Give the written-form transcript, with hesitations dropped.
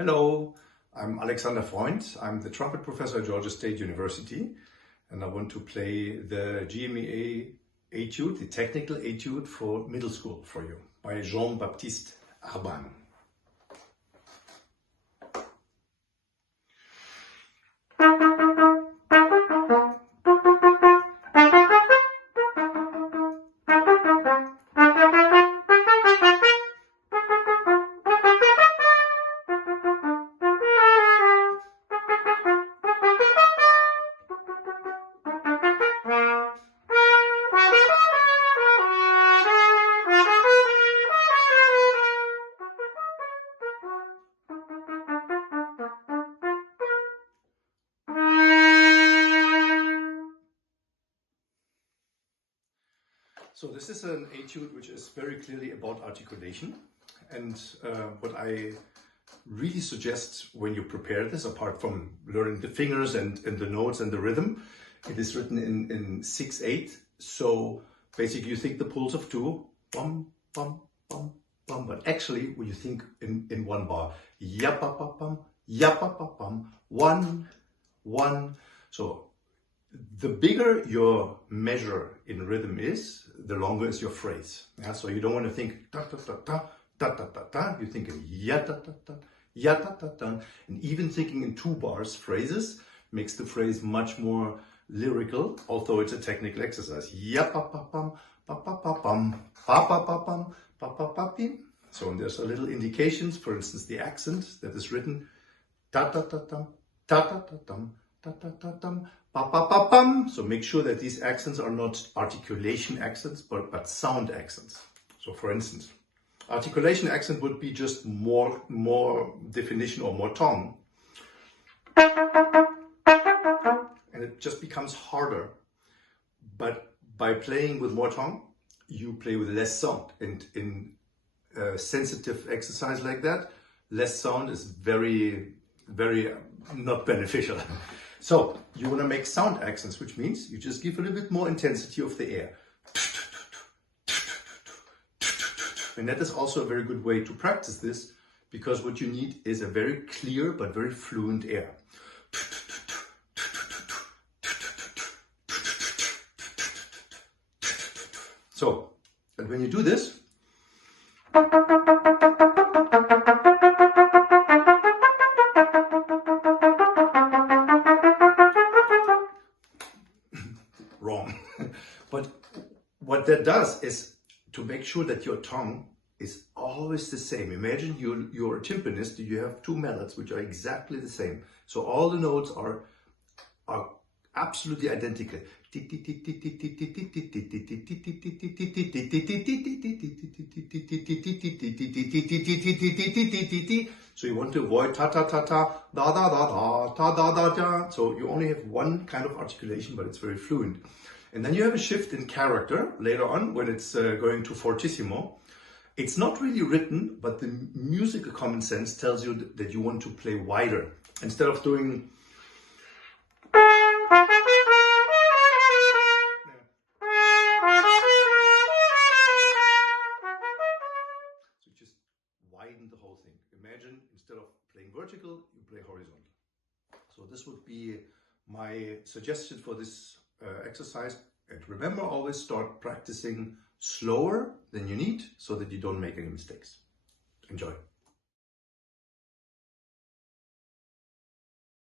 Hello, I'm Alex Freund. I'm the trumpet professor at Georgia State University, and I want to play the GMEA Etude, the technical etude for middle school for you by Jean-Baptiste Arban. So this is an etude which is very clearly about articulation, and what I really suggest when you prepare this, apart from learning the fingers and the notes and the rhythm, it is written in 6/8. So basically you think the pulse of 2, bum, bum, bum, bum, but actually when you think in one bar, yapapapam, yapapapam, 1, 1. So the bigger your measure in rhythm is, the longer is your phrase. Yeah? So you don't want to think da da da da da da da da. You think ya da da da ya da da da. And even thinking in 2 bars phrases makes the phrase much more lyrical, although it's a technical exercise. Ya pa pa pam pa pa pa pam pa pa pa pam pa pa pa pim. So there's a little indications. For instance, the accent that is written da da da dum da da da dum. Da, da, da, dum, ba, ba, ba, bum. So make sure that these accents are not articulation accents, but sound accents. So for instance, articulation accent would be just more definition or more tone. And it just becomes harder. But by playing with more tone, you play with less sound. And in a sensitive exercise like that, less sound is very, very not beneficial. So you want to make sound accents, which means you just give a little bit more intensity of the air. And that is also a very good way to practice this, because what you need is a very clear but very fluent air. So, and when you do this, wrong. But what that does is to make sure that your tongue is always the same. Imagine you're a timpanist, you have 2 mallets which are exactly the same. So all the notes are absolutely identical. So you want to avoid ta ta ta ta, da da da da, ta da da da. So you only have one kind of articulation, but it's very fluent. And then you have a shift in character later on when it's going to fortissimo. It's not really written, but the musical common sense tells you that you want to play wider. Instead of doing widen the whole thing. Imagine instead of playing vertical, you play horizontal. So this would be my suggestion for this exercise. And remember, always start practicing slower than you need so that you don't make any mistakes. Enjoy.